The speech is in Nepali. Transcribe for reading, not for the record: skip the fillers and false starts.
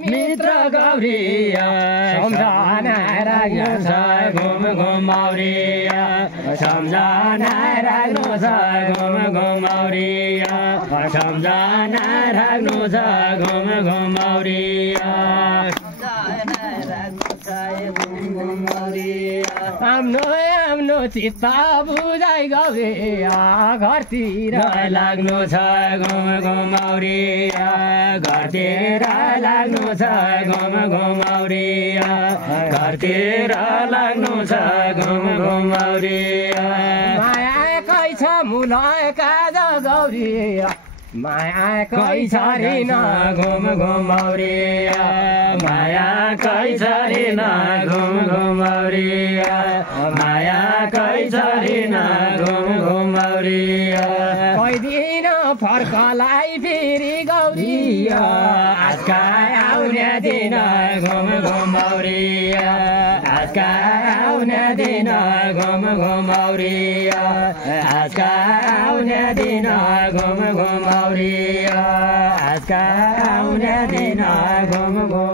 मित्र गौरीया सम्झना राख्नु छ घुम घुमौरिया सम्झना राख्नु छ घुम घुमौरिया सम्झना राख्नु छ घुम घुमौरिया आफ्नो चित्त बुझाइ गौरिया घरतिर लाग्नु छ घुम घुमौरिया घरतिर लाग्नु छ घुम घुमौरिया घरतिर लाग्नु छ घुम घुमौरिया माया कै छ मुलाका गौरिया माया कै छ रिन घुम घुमौरिया माया कै छ रिन घुम घुमौरिया माया कै छ रिन घुम घुमौरिया कै दिन फर्कलाई फेरि गौरिया आजका आउने दिन घुम घुमौरिया आजका आउने दिन घुम घुमौरिया आजका आउने दिन घुम घुमौरिया आजका आउने दिन घुम घुम